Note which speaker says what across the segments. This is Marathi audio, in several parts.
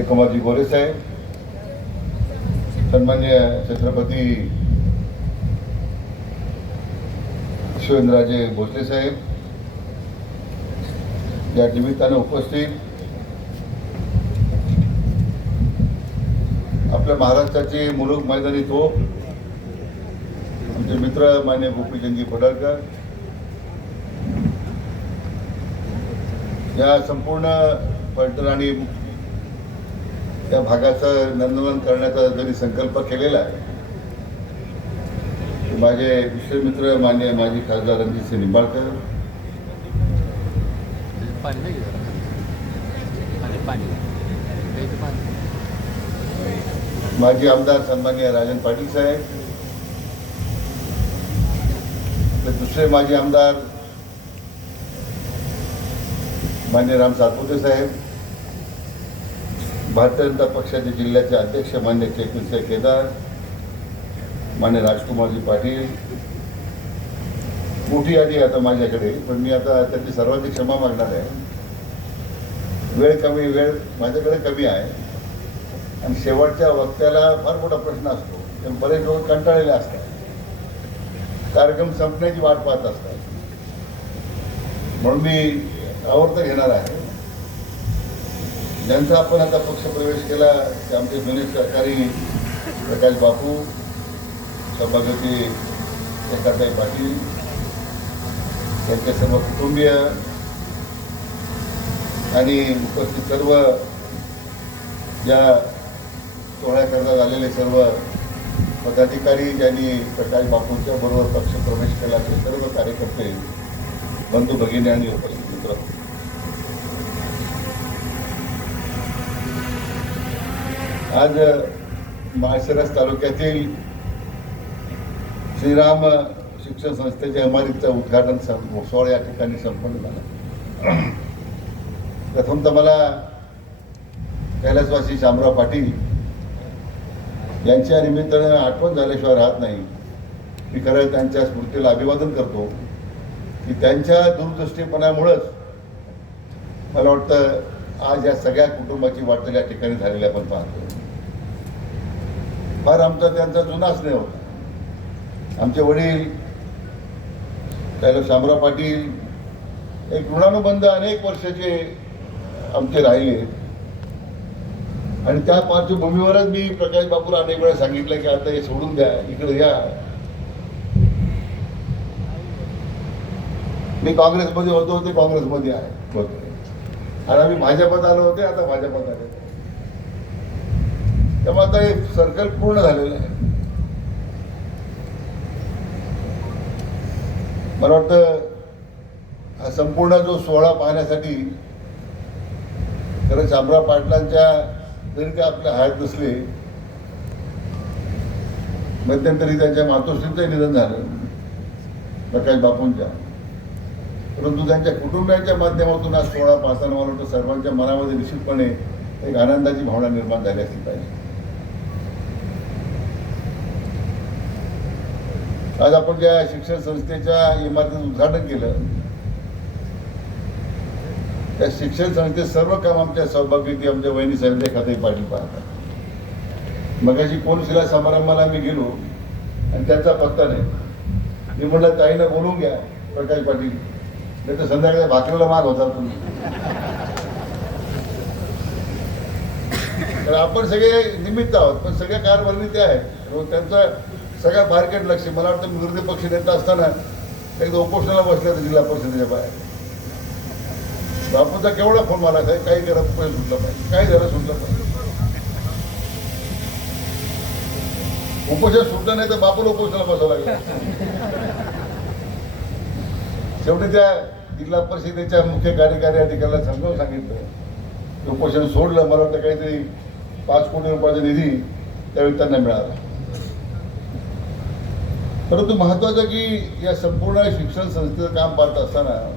Speaker 1: कुमारजी गोरे साहेब सन्मान्य छत्रपती शिवेंद्रराजे भोसले साहेब या निमित्तानं उपस्थित आपल्या महाराष्ट्राचे मुलुक मैदानी तो आमचे मित्र मान्य गोपीचंदजी पडळकर या संपूर्ण पर्यटन आणि त्या भागाचं नंदनवन करण्याचा जरी संकल्प केलेला आहे माझे दुसरे मित्र मान्य माजी खासदार रणजितसिंह निंबाळकर. माजी आमदार सन्मान्य राजन पाटील साहेब. तर दुसरे माजी आमदार मान्य राम सातपुते साहेब. भारतीय जनता पक्षाचे जिल्ह्याचे अध्यक्ष मान्य चेतनसिंह केदार मान्य राजकुमारजी पाटील. मोठी यादी आहे आता माझ्याकडे पण मी आता त्याची सर्वांची क्षमा मागणार आहे. वेळ कमी वेळ माझ्याकडे कमी आहे. आणि शेवटच्या वक्त्याला फार मोठा प्रश्न असतो. पण बरेच लोक कंटाळलेले असतात. कार्यक्रम संपण्याची वाट पाहत असतात. म्हणून मी आवर्त घेणार आहे. ज्यांचा आपण आता पक्षप्रवेश केला. ते आमचे जुने सहकारी प्रकाश बापू सभागती एकाताई पाटील त्यांचे सर्व कुटुंबीय आणि उपस्थित सर्व या सोहळ्याकरता झालेले सर्व पदाधिकारी ज्यांनी प्रकाश बापूंच्या बरोबर पक्ष प्रवेश केला ते सर्व कार्यकर्ते बंधू भगिनी आणि उपस्थित मित्र. आज माळशिरस तालुक्यातील श्रीराम शिक्षण संस्थेच्या इमारतीचं उद्घाटन सोहळा या ठिकाणी संपन्न झाला. प्रथम तर मला कैलासवासी शामराव पाटील यांच्या निमित्तानं आठवण झाल्याशिवाय राहत नाही. मी खरं त्यांच्या स्मृतीला अभिवादन करतो की त्यांच्या दूरदृष्टीपणामुळंच मला वाटतं आज या सगळ्या कुटुंबाची वाटचाल या ठिकाणी झालेली आपण पाहतो. फार आमचा त्यांचा जुना स्नेह होता. आमचे वडील त्याला शामराव पाटील एक ऋणानुबंध अनेक वर्षाचे आमचे राहिले. आणि त्या पार्श्वभूमीवरच मी प्रकाश बापूला अनेक वेळा सांगितलं की आता हे सोडून द्या इकडे या. मी काँग्रेसमध्ये होतो ते काँग्रेसमध्ये आहे. आणि आम्ही भाजपात आलो होते आता भाजपात आले. त्यामुळे आता हे सर्कल पूर्ण झालेलं आहे. मला वाटतं हा संपूर्ण जो सोहळा पाहण्यासाठी खरं शामराव पाटलांच्या जरी ते आपल्या हयात नसले मध्यंतरी त्यांच्या मातोश्रीचं निधन झालं प्रकाश बापूंच्या. परंतु त्यांच्या कुटुंबियांच्या माध्यमातून आज सोहळा पाहताना मला वाटतं सर्वांच्या मनामध्ये निश्चितपणे एक आनंदाची भावना निर्माण झाली असली पाहिजे. आज आपण ज्या शिक्षण संस्थेच्या इमारतीचं उद्घाटन केलं त्या शिक्षण संस्थेत सर्व काम आमच्या सहभागी आमच्या वहिनी साहेब खाते पाटील पाहतात मगाशी कोणशिला समारंभाला आम्ही गेलो आणि त्याचा पत्ता नाही. मी म्हटलं ताईनं बोलून घ्या प्रकाश पाटील. नाही तर संध्याकाळी भाकरीला माग होता तुम्ही. तर आपण सगळे निमित्त आहोत पण सगळ्या कारभारणी ते आहेत. त्यांचा सगळ्या मार्केट लक्ष. मला वाटतं विरोधी पक्ष नेता असताना एकदा उपोषणाला बसले होते जिल्हा परिषदेच्या बाहेर. बापूचा केवढा फोन मला काय काही घरात पैसे सुटलं पाहिजे. काही घरात सुटलं पाहिजे. उपोषण सुटलं नाही तर बापूला उपोषणाला बसावं लागलं. शेवटी त्या जिल्हा परिषदेच्या मुख्य कार्यकारी अधिकाऱ्याला समजावून सांगितलं उपोषण सोडलं. मला वाटतं काहीतरी पाच कोटी रुपयाचा निधी त्यावेळी त्यांना मिळाला. परंतु महत्त्वाचं की या संपूर्ण शिक्षण संस्थेचं काम पाहत असताना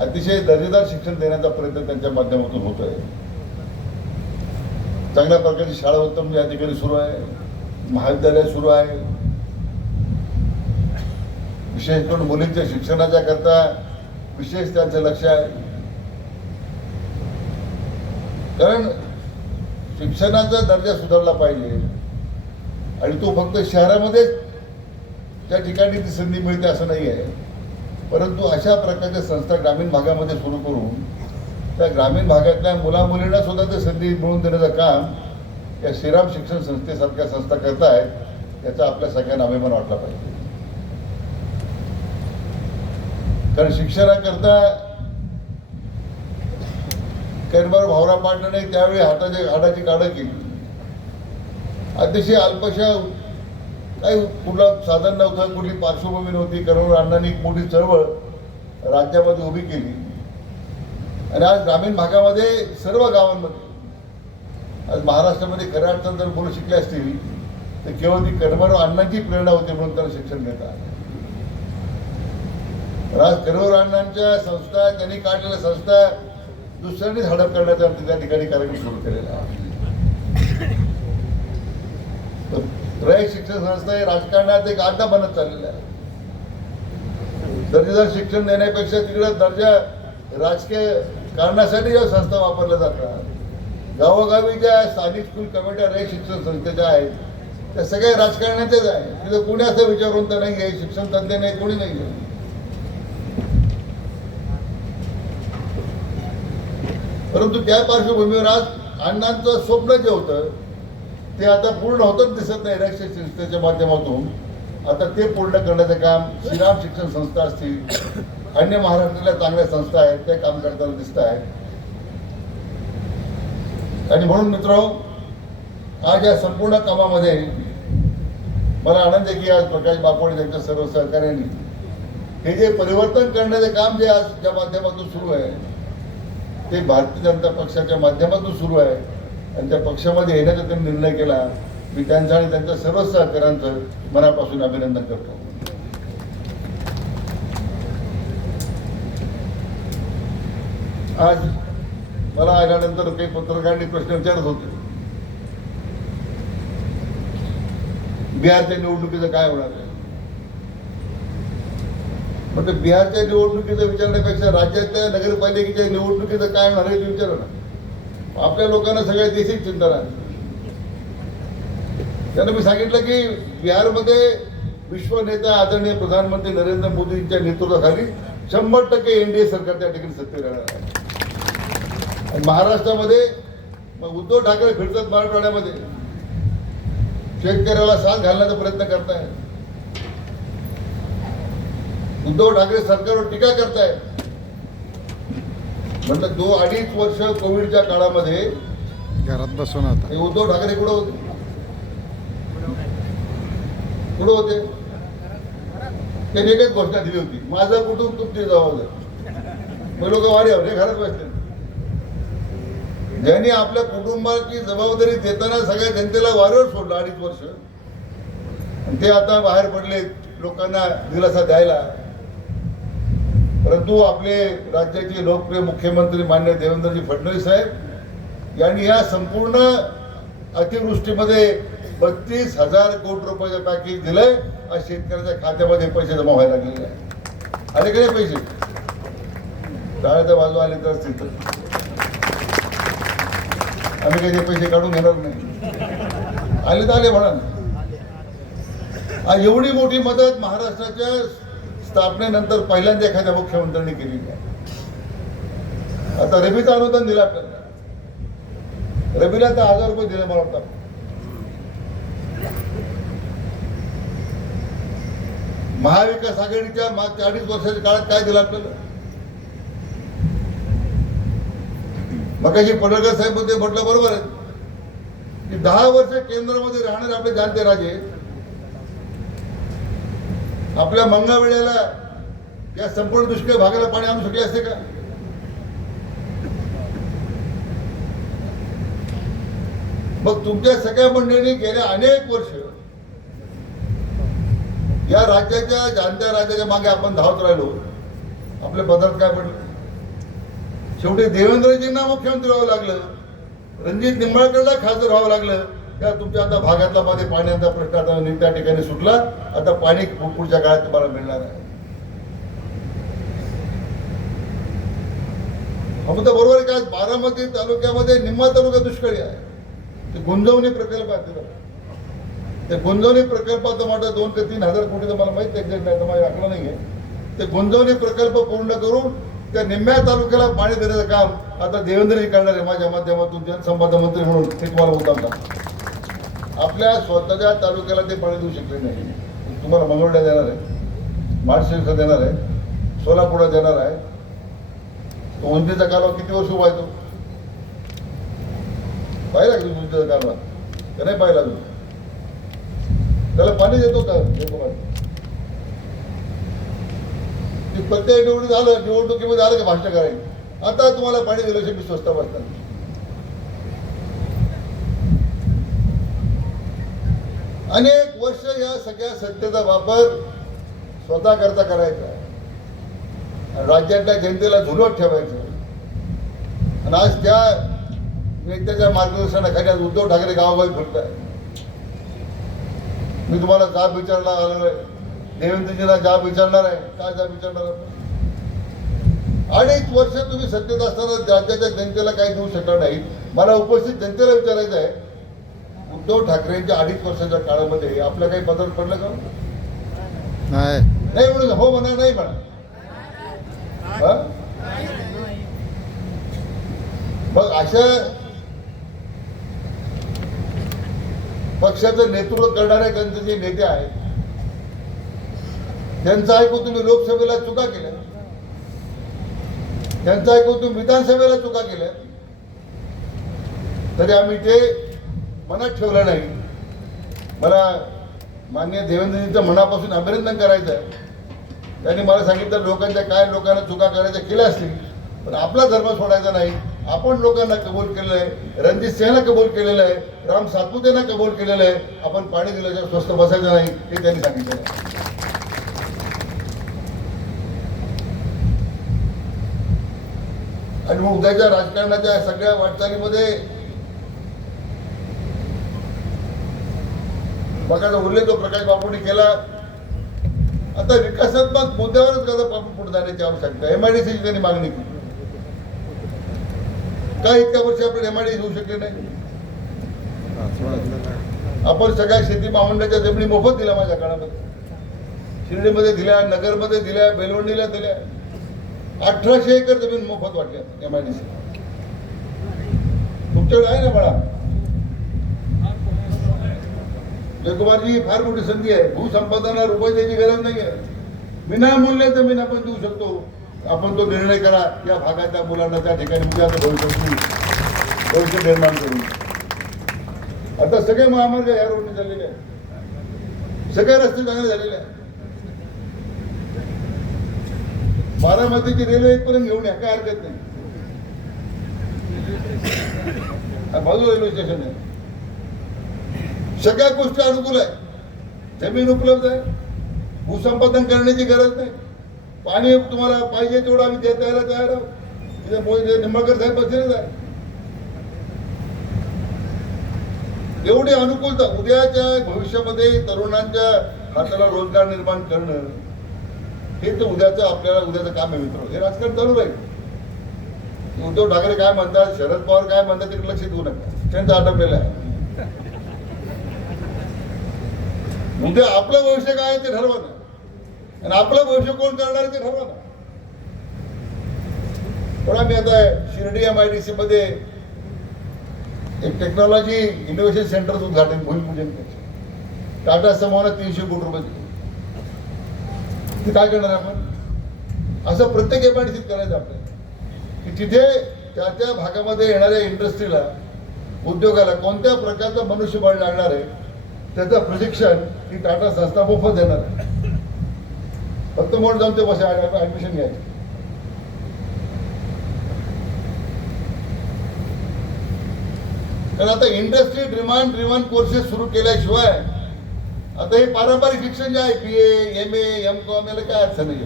Speaker 1: अतिशय दर्जेदार शिक्षण देण्याचा प्रयत्न त्यांच्या माध्यमातून होत आहे. चांगल्या प्रकारची शाळा उत्तम या ठिकाणी सुरू आहे. महाविद्यालय सुरू आहे. विशेष करून मुलींच्या शिक्षणाच्या करता विशेष त्यांचं लक्ष आहे. कारण शिक्षणाचा दर्जा सुधारला पाहिजे. आणि तो फक्त शहरामध्येच त्या ठिकाणी ती संधी मिळते असं नाही आहे. परंतु अशा प्रकारच्या संस्था ग्रामीण भागामध्ये सुरू करून त्या ग्रामीण भागातल्या मुलामुलींना सुद्धा ते संधी मिळवून देण्याचं काम या श्रीराम शिक्षण संस्थेसारख्या संस्था करत आहेत याचा आपल्या सगळ्यांना अभिमान वाटला पाहिजे. कारण शिक्षणाकरता कैरबार भावरा पाटलाने त्यावेळी हाताची हाडाची काढं केली. अतिशय अल्पशा काही कुठला साधन नव्हतं कुठली पार्श्वभूमी नव्हती. करोड अण्णांनी एक मोठी चळवळ राज्यामध्ये उभी केली. आणि आज ग्रामीण भागामध्ये सर्व गावांमध्ये आज महाराष्ट्रामध्ये खऱ्या अर्थानं जर मुलं शिकले असतील तर केवळ ती कर्मराव अण्णांची प्रेरणा होती म्हणून त्यांना शिक्षण देतात. राज करोड अण्णांच्या संस्था त्यांनी काढलेल्या संस्था दुसऱ्यांनीच हडप करण्याचा त्या ठिकाणी कार्यक्रम सुरू केलेला आहे. रयत शिक्षण संस्था हे राजकारणात एक आड्डा बनत चाललेला आहे. दर्जेदार शिक्षण देण्यापेक्षा तिकडे दर्जा राजकीय कारणासाठी या संस्था वापरल्या जातात. गावोगावी ज्या स्थानिक स्कूल कमिट्या रयत शिक्षण संस्थेच्या आहेत त्या सगळ्या राजकारणाच्याच आहे तिथं कोणी असं विचारून तर नाही आहे शिक्षण तज्ञ नाही कोणी नाही आहे. परंतु त्या पार्श्वभूमीवर आज अण्णांचं स्वप्न जे होतं ते आता पूर्ण होतच दिसत नाही राष्ट्रीय संस्थेच्या माध्यमातून. आता ते पूर्ण करण्याचं काम श्रीराम शिक्षण संस्था असतील अन्य महाराष्ट्रातल्या चांगल्या संस्था आहेत त्या काम करताना दिसत आहेत. आणि म्हणून मित्र आज या संपूर्ण कामामध्ये मला आनंद आहे की आज प्रकाश बापोडे त्यांच्या सर्व सहकार्यांनी हे जे परिवर्तन करण्याचे काम जे आज ज्या माध्यमातून सुरू आहे ते भारतीय जनता पक्षाच्या माध्यमातून सुरू आहे आणि त्या पक्षामध्ये येण्याचा त्यांनी निर्णय केला. मी त्यांचा आणि त्यांच्या सर्व सहकाऱ्यांचं मनापासून अभिनंदन करतो. आज मला आल्यानंतर काही पत्रकारांनी प्रश्न विचारत होते. बिहारच्या निवडणुकीचं काय होणार आहे? म्हणजे बिहारच्या निवडणुकीचं विचारण्यापेक्षा राज्यातल्या नगरपालिकेच्या निवडणुकीचं काय होणार आहे ते विचारा ना. आपल्या लोकांना सगळ्या देशी चिंता राहते त्यांना मी सांगितलं की बिहारमध्ये विश्व नेता आदरणीय प्रधानमंत्री नरेंद्र मोदींच्या नेतृत्वाखाली शंभर टक्के एनडीए सरकार त्या ठिकाणी सत्तेत राहणार आहे. आणि महाराष्ट्रामध्ये मग उद्धव ठाकरे फिरतात मराठवाड्यामध्ये. शेतकऱ्याला साथ घालण्याचा प्रयत्न करताय उद्धव ठाकरे सरकारवर टीका करताय म्हटलं दो अडीच वर्ष कोविडच्या काळामध्ये
Speaker 2: घरात बसून आता
Speaker 1: हे उद्धव ठाकरे कुठं होते? कुठं होते? त्यांनी एकच घोषणा दिली होती माझं कुटुंब तुमची जबाबदारी. मग लोक वारी हे घरात बसले. ज्यांनी आपल्या कुटुंबाची जबाबदारी देताना सगळ्या जनतेला वारीवर सोडलं अडीच वर्ष. ते आता बाहेर पडले लोकांना दिलासा द्यायला. परंतु आपले राज्याचे लोकप्रिय मुख्यमंत्री मान्य देवेंद्रजी फडणवीस साहेब यांनी या संपूर्ण अतिवृष्टीमध्ये बत्तीस हजार कोटी रुपयाचं पॅकेज दिलंय. आणि शेतकऱ्याच्या खात्यामध्ये पैसे जमा व्हायला लागलेले आहे आले का पैसे? टाळ्याच्या बाजू आले तर तिथं. आम्ही काही ते पैसे काढून घेणार नाही. आले तर आले म्हणा. एवढी मोठी मदत महाराष्ट्राच्या स्थापनेनंतर पहिल्यांदा एखाद्या मुख्यमंत्र्यांनी केलेली आहे. आता रबीचं अनुदान दिलं आपल्याला रबीला तर हजार रुपये दिले मला वाटतं. महाविकास आघाडीच्या मागच्या अडीच वर्षाच्या काळात काय दिलं आपल्याला? मगाशी पडळकर साहेबमध्ये म्हटलं बरोबर आहे. की दहा वर्ष केंद्रामध्ये राहणारे आपले जाणते राजे आपल्या मंगळवेळेला या संपूर्ण दुष्काळ भागाला पाणी आणू शकले असते का? मग तुमच्या सगळ्या मंडळींनी गेल्या अनेक वर्ष या राज्याच्या जाणत्या राज्याच्या मागे आपण धावत राहिलो. आपल्या पदार्थ काय पडलं? शेवटी देवेंद्रजींना मुख्यमंत्री व्हावं लागलं. रणजित निंबाळकरला खासदार व्हावं लागलं. या तुमच्या आता भागातला मध्ये पाण्याचा प्रश्न आता त्या ठिकाणी सुटला आता पाणी पुढच्या काळात तुम्हाला मिळणार आहे. अहो, बरोबर आहे का? बारामती तालुक्यामध्ये निम्मा तालुका दुष्काळी आहे. ते गुंजवणी प्रकल्प आहे तिथं. ते गुंजवणी प्रकल्पाचं माझं दोन ते तीन हजार कोटी तुम्हाला मला माहीत एक्झॅक्ट नाही तर माझ्या आकडा नाही आहे ते गुंजवणी प्रकल्प पूर्ण करून त्या निम्म्या तालुक्याला पाणी देण्याचं काम आता देवेंद्रजी करणार आहे माझ्या माध्यमातून जनसंपदा मंत्री म्हणून हे तुम्हाला मुद्दाम आपल्या स्वतःच्या तालुक्याला ते पाणी देऊ शकले नाही. तुम्हाला मंगळवड्या देणार आहे माळशिरसा देणार आहे सोलापूरला देणार आहे. तो उंचीचा कालवा किती वर्ष उभा येतो तो? पाहिला की तुम्ही उंचीचा कालवा? का नाही पाहिला तू त्याला पाणी देतो का प्रत्येक निवडणूक झालं निवडणुकीमध्ये आलं का भाषण करायचं आता तुम्हाला पाणी दिल्याशिवाय मी स्वस्त बसतात अनेक वर्ष या सगळ्या सत्तेचा वापर स्वतः करता करायचा. राज्यातल्या जनतेला झुलवत ठेवायचं. आणि आज त्या नेत्याच्या मार्गदर्शनाखाली आज उद्धव ठाकरे गावोगावी फिरताय. मी तुम्हाला जाब विचारला आलेलो आहे. देवेंद्रजीला जाब विचारणार आहे. काय जाब विचारणार आहे? अडीच वर्ष तुम्ही सत्तेत असताना राज्याच्या जनतेला काही देऊ शकणार नाही मला उपस्थित जनतेला विचारायचं आहे. उद्धव ठाकरेंच्या अडीच वर्षाच्या काळामध्ये आपल्या काही बदल पडलं का?
Speaker 2: नाही.
Speaker 1: नाही म्हणून हो म्हणा नाही म्हणा? मग अशा पक्षाचं नेतृत्व करणारे त्यांचे जे नेते आहेत. त्यांचं ऐकून तुम्ही लोकसभेला चुका केल्या. त्यांचं ऐकून तुम्ही विधानसभेला चुका केल्या. तरी आम्ही ते मनात ठेवलं नाही. मला मान्य देवेंद्रजींचं मनापासून अभिनंदन करायचं आहे त्यांनी मला सांगितलं लोकांच्या काय लोकांना चुका करायच्या केल्या असतील पण आपला धर्म सोडायचा नाही. आपण लोकांना कबूल केलेलं आहे. रणजित सिंहला कबूल केलेलं आहे. राम सातपुतेना कबूल केलेलं आहे. आपण पाणी दिल्याच्या स्वस्त बसायचं नाही हे त्यांनी सांगितलं. आहे आणि मग उद्याच्या राजकारणाच्या सगळ्या वाटचालीमध्ये बघा उल्लेख तो प्रकाश बापूंनी केला. आता विकासात्मक मुद्द्यावरच कसं बापू पुढे जाण्याची आवश्यकता एमआयडीसीची त्यांनी मागणी केली. का इतक्या वर्षी आपण एमआयडी होऊ शकले नाही? आपण सगळ्या शेती महामंडळाच्या जमिनी मोफत दिल्या माझ्या काळामध्ये. शिर्डीमध्ये दिल्या नगरमध्ये दिल्या बेलवंडीला दिल्या. अठराशे एकर जमीन मोफत वाटल्या एमआयडीसी तुमच्याकडे आहे ना बाळा. जगकुमारजी फार मोठी संधी आहे. भूसंपादनाला रुपये द्यायची गरज नाही आहे विनामूल्य जमीन आपण देऊ शकतो. आपण तो निर्णय करा. या भागाच्या मुलांना त्या ठिकाणी उद्याचं भविष्य भविष्य निर्माण करून आता सगळे महामार्ग या रोडने झालेले आहेत. सगळे रस्ते चांगले झालेले आहेत. बारामतीची रेल्वे इथपर्यंत घेऊन या. काय हरकत नाही. बाजू रेल्वे स्टेशन आहे. सगळ्या गोष्टी अनुकूल आहे. जमीन उपलब्ध आहे. भूसंपादन करण्याची गरज नाही. पाणी तुम्हाला पाहिजे तेवढं आम्ही देत द्यायला तयार आहोत. तिथे मोहिते निंबाळकर साहेब बसलेच आहे एवढी अनुकूलता उद्याच्या भविष्यामध्ये तरुणांच्या हाताला रोजगार निर्माण करणं हे तर उद्याचं आपल्याला उद्याचं काम आहे मित्र. हे राजकारण चालू राहील. उद्धव ठाकरे काय म्हणतात शरद पवार काय म्हणतात तिकडे लक्ष देऊ नका. त्यांचं आटपलेलं आहे. उद्या आपलं भविष्य काय ते ठरवा ना आणि आपलं भविष्य कोण करणार आहे ते ठरवा ना पण आम्ही आता Shirdi M I D C मध्ये एक टेक्नॉलॉजी इनोव्हेशन सेंटरचं उद्घाटन भूमिपूजन टाटा समूहानं तीनशे कोटी रुपये दिले. ते काय करणार आपण? असं प्रत्येक एम आय डी सीत करायचं आपल्याला. की तिथे त्या त्या भागामध्ये येणाऱ्या इंडस्ट्रीला उद्योगाला कोणत्या प्रकारचं मनुष्यबळ लागणार आहे त्याचं प्रशिक्षण ही टाटा संस्था मोफत देणार आहे. फक्त म्हणून जाऊन ते बस ऍडमिशन घ्यायचं. कारण आता इंडस्ट्री डिमांड ड्रिव्हन कोर्सेस सुरू केल्याशिवाय आता हे पारंपरिक शिक्षण जे आहे A M A M com याला काय अडचण नाही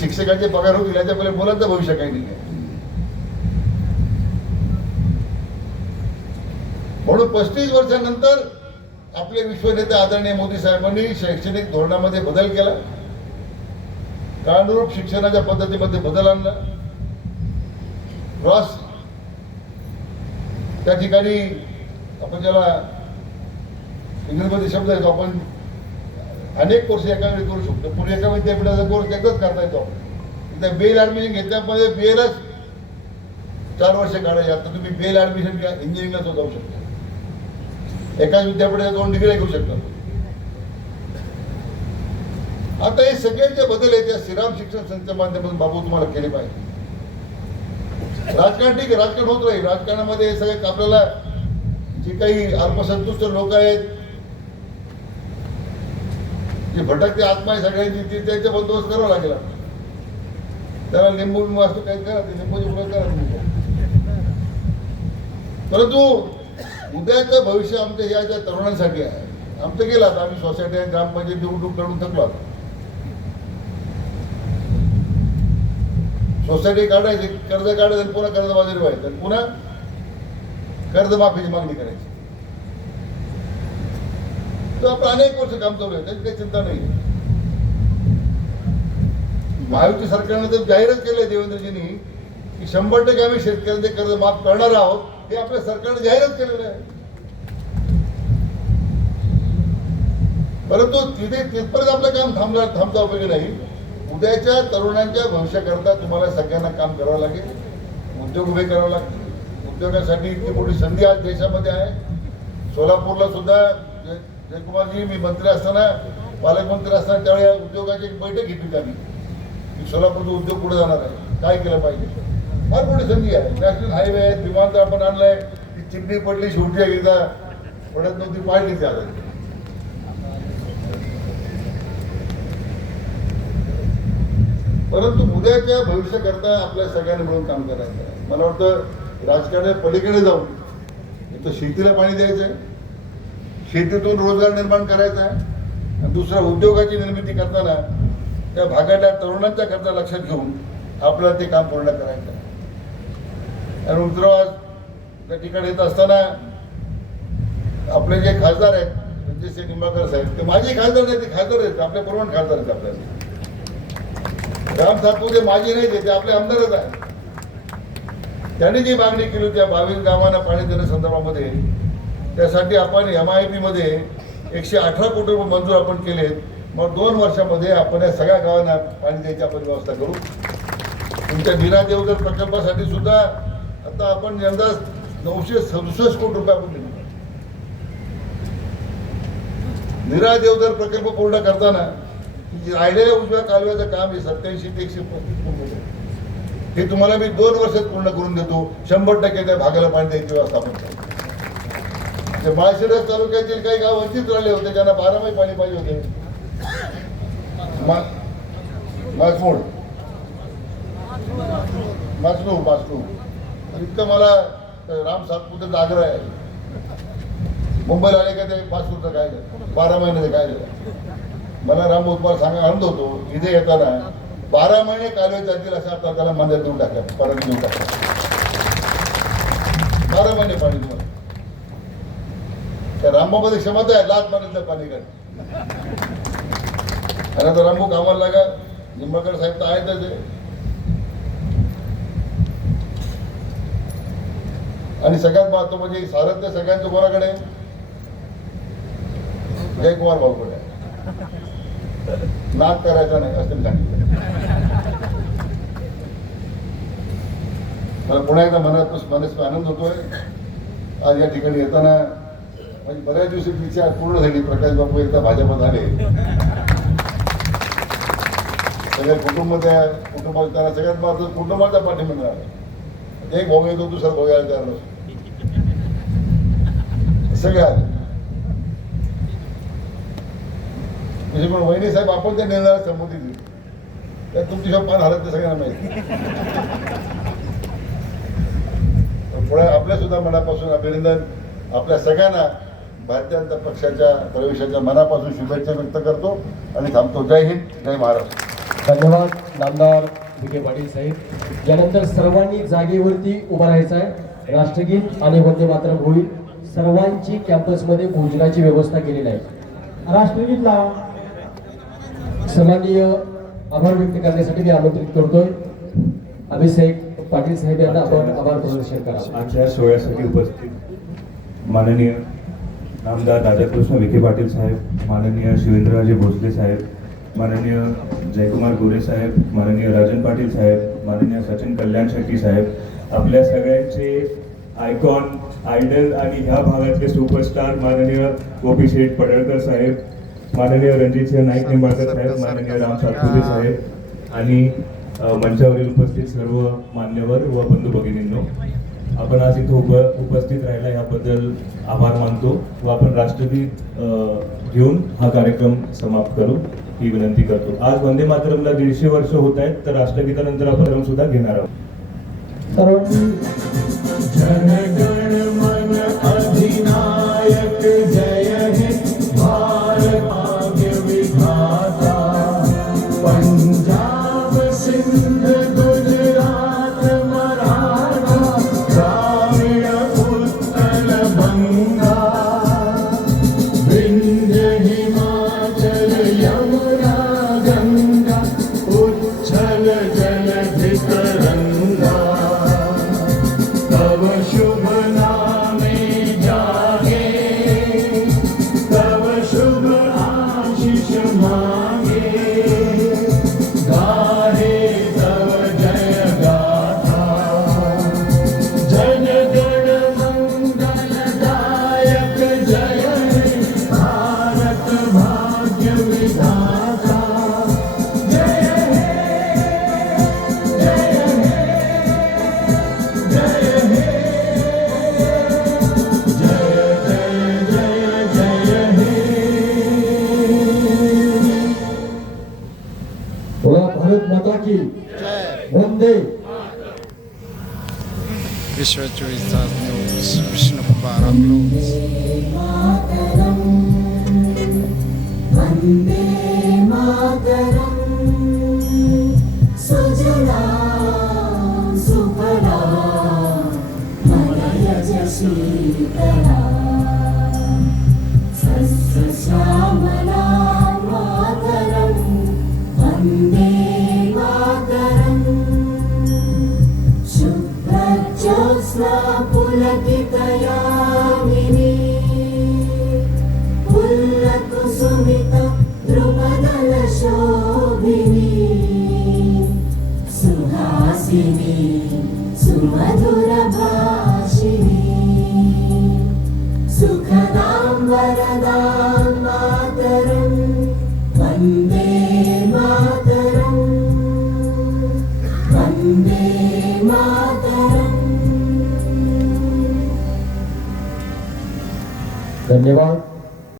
Speaker 1: शिक्षकाचे पगार होतील याच्या पहिले मुलांचं भविष्य काही नाही आहे. म्हणून पस्तीस वर्षानंतर आपले विश्वनेते आदरणीय मोदी साहेबांनी शैक्षणिक धोरणामध्ये बदल केला. काळानुरूप शिक्षणाच्या पद्धतीमध्ये बदल आणला. क्रॉस त्या ठिकाणी आपण ज्याला इंग्रजीमध्ये शब्द येतो आपण अनेक कोर्स एका वेळी करू शकतो. पुढे एका विद्यापीठाचा कोर्स एकच करता येतो. त्या बेल ॲडमिशन घेतल्यामध्ये बेलच चार वर्ष काढायचे. आता तुम्ही बेल ॲडमिशन घ्या इंजिनिअरिंगला जाऊ शकता. एकाच विद्यापीठात दोन डिग्री घेऊ शकतात. आता हे सगळे जे बदल आहेत त्या श्रीराम शिक्षण संस्थेच्या माध्यमातून बाबू तुम्हाला केले पाहिजे. राजकारण ठीक आहे राजकारण होत राहील राजकारणामध्ये हे सगळे आपल्याला जे काही आत्मसंतुष्ट लोक आहेत जे भटकते आत्मा आहे सगळ्यांची ती त्यांचा बंदोबस्त करावा लागेल त्याला लिंबू लिंबू असतो काही करा ते लिंबूची मुलं करा. परंतु उद्याचं भविष्य आमच्या ह्या ज्या तरुणांसाठी आहे आमचं गेलं आता आम्ही सोसायटी आणि ग्रामपंचायत निवडणूक काढून थकलो आता. सोसायटी काढायची कर्ज काढायचं पुन्हा पुन्हा कर्जबाजारी व्हायचं आणि पुन्हा कर्जमाफीची मागणी करायची. तर आपण अनेक वर्ष काम चालू आहे त्याची काही चिंता नाही. महायुती सरकारने तर जाहीरच केलंय देवेंद्रजींनी की शंभर टक्के आम्ही शेतकऱ्यांचे कर्ज माफ करणार आहोत. हे आपल्या सरकारने जाहीरच केलेलं आहे. परंतु तिथे तिथपर्यंत आपलं काम थांबला थांबता उपयोगी नाही. उद्याच्या तरुणांच्या भविष्याकरता तुम्हाला सगळ्यांना काम करावं लागेल. उद्योग उभे करावे लागतील. उद्योगासाठी इतकी मोठी संधी आज देशामध्ये आहे. सोलापूरला सुद्धा जयकुमारजी मी मंत्री असताना पालकमंत्री असताना त्यावेळी उद्योगाची एक बैठक घेतली त्यांनी आम्ही. की सोलापूरचा उद्योग पुढे जाणार आहे. काय केलं पाहिजे? फार मोठी संधी आहे. नॅशनल हायवे आहेत विमानतळ आपण आणलंय. ती चिमणी पडली शेवटी एकदा पडत नव्हती पाडली ती आता परंतु उद्याच्या भविष्याकरता आपल्या सगळ्यांनी मिळून काम करायचं आहे. मला वाटतं राजकारण पलीकडे जाऊन एक तर शेतीला पाणी द्यायचं आहे शेतीतून रोजगार निर्माण करायचा आहे. आणि दुसरा उद्योगाची निर्मिती करताना त्या भागातल्या तरुणांच्या करता लक्षात घेऊन आपल्याला ते काम पूर्ण करायचं आहे. आणि उद्रवाज त्या ठिकाणी येत असताना आपले जे खासदार आहेत रणजितसिंह निंबाळकर साहेब ते माझे खासदार नाही ते खासदार आहेत आपल्या बरोबर खासदार आहेत आपल्याला. राम सातपुते माझे नाही ते आपले आमदारच आहे त्यांनी जी मागणी केली त्या बावीस गावांना पाणी देण्या संदर्भामध्ये त्यासाठी आपण एम आय पी मध्ये एकशे अठरा कोटी रुपये मंजूर आपण केलेत. मग दोन वर्षामध्ये आपण या सगळ्या गावांना पाणी द्यायची आपण व्यवस्था करू. तुमच्या नीरा देवधर प्रकल्पासाठी सुद्धा आता आपण यंदा नऊशे सदुसष्ट कोटी रुपये आपण दिले. निरा देवधर प्रकल्प पूर्ण करताना राहिलेल्या उजव्या कालव्याचं काम आहे सत्याऐंशी ते एकशे पस्तीस हे तुम्हाला मी दोन वर्षात पूर्ण करून देतो. शंभर टक्के त्या भागाला पाणी द्यायची व्यवस्था आपण माळशिरस तालुक्यातील काही गाव वंचित राहिले होते ज्यांना बारामाही पाणी पाहिजे होते. मा- माचमोड. माचनूर इतकं मला राम सातपुतेचा आग्रह आहे. मुंबईला आले का ते पाचपूरचं काय झालं बारा महिन्याचं काय झालं मला राम उत्पाद सांगा आनंद होतो. इथे येताना बारा महिने कालवे जातील असं आता त्याला मंदिर देऊन टाकल्या परत देऊन टाकल्या बारा महिने पाणी तुम्हाला त्या रामबाबाची क्षमता आहे लाच पाण्याचं पाणी कर आणि आता रामभाऊ कामाला लागा निंबाळकर साहेब तर आहेतच आहे. आणि सगळ्यात महत्त्व म्हणजे सारथ्य सगळ्यांचं कोणाकडे? जयकुमार भाऊकडे. नाच करायचा नाही असं सांगितलं. मला पुन्हा एकदा मनात मनस आनंद होतोय. आज या ठिकाणी येताना म्हणजे बऱ्याच दिवशी इच्छा पूर्ण झाली प्रकाश बापू एकदा भाजपात आले. सगळ्या कुटुंब त्या कुटुंबात त्याला सगळ्यात महत्वाचं कुटुंबाचा पाठिंबा मिळाला एक भाऊ येतो दुसरा भाऊ यायला तयार नसतो. सगळे आले म्हणजे पण वहिनी साहेब आपण त्या निर्णयाला संमती दिली त्यात तुमची शॉप पान हरत ते सगळ्यांना माहिती पुढे आपल्या सुद्धा मनापासून अभिनंदन. आपल्या सगळ्यांना भारतीय जनता पक्षाच्या प्रवेशाच्या मनापासून शुभेच्छा व्यक्त करतो आणि थांबतो. जय हिंद जय महाराष्ट्र.
Speaker 3: धन्यवाद नामदार विखे पाटील साहेब. यानंतर सर्वांनी जागेवरती उभा राहायचं आहे. राष्ट्रगीत आणि वंदे मातरम होईल. सर्वांची कॅम्पसमध्ये भोजनाची व्यवस्था केलेली आहे.
Speaker 4: राष्ट्रगीत लावा
Speaker 3: सन्माननीय आभार व्यक्त करण्यासाठी मी आमंत्रित करतोय. अभिषेक पाटील साहेब यांना आपण आभार प्रदर्शन करा.
Speaker 4: आजच्या सोहळ्यासाठी उपस्थित माननीय नामदार राधाकृष्ण विखे पाटील साहेब माननीय शिवेंद्रराजे भोसले साहेब माननीय जयकुमार गोरे साहेब माननीय राजन पाटील साहेब माननीय सचिन कल्याण शेट्टी साहेब आपल्या सगळ्यांचे आयकॉन आयडल आणि ह्या भागातले सुपरस्टार माननीय गोपी शेठ पडळकर साहेब माननीय रणजितसिंह नाईक निंबाळकर साहेब माननीय राम सातपुते साहेब आणि मंचावरील उपस्थित सर्व मान्यवर व बंधू भगिनींनो आपण आज इथं उप उपस्थित राहिला याबद्दल आभार मानतो व आपण राष्ट्रगीत घेऊन हा कार्यक्रम समाप्त करू ही विनंती करतो. आज वंदे मातरमला दीडशे वर्ष होत आहेत तर राष्ट्रगीतानंतर आपण सुद्धा घेणार आहोत.
Speaker 3: सर्वांनी Amen.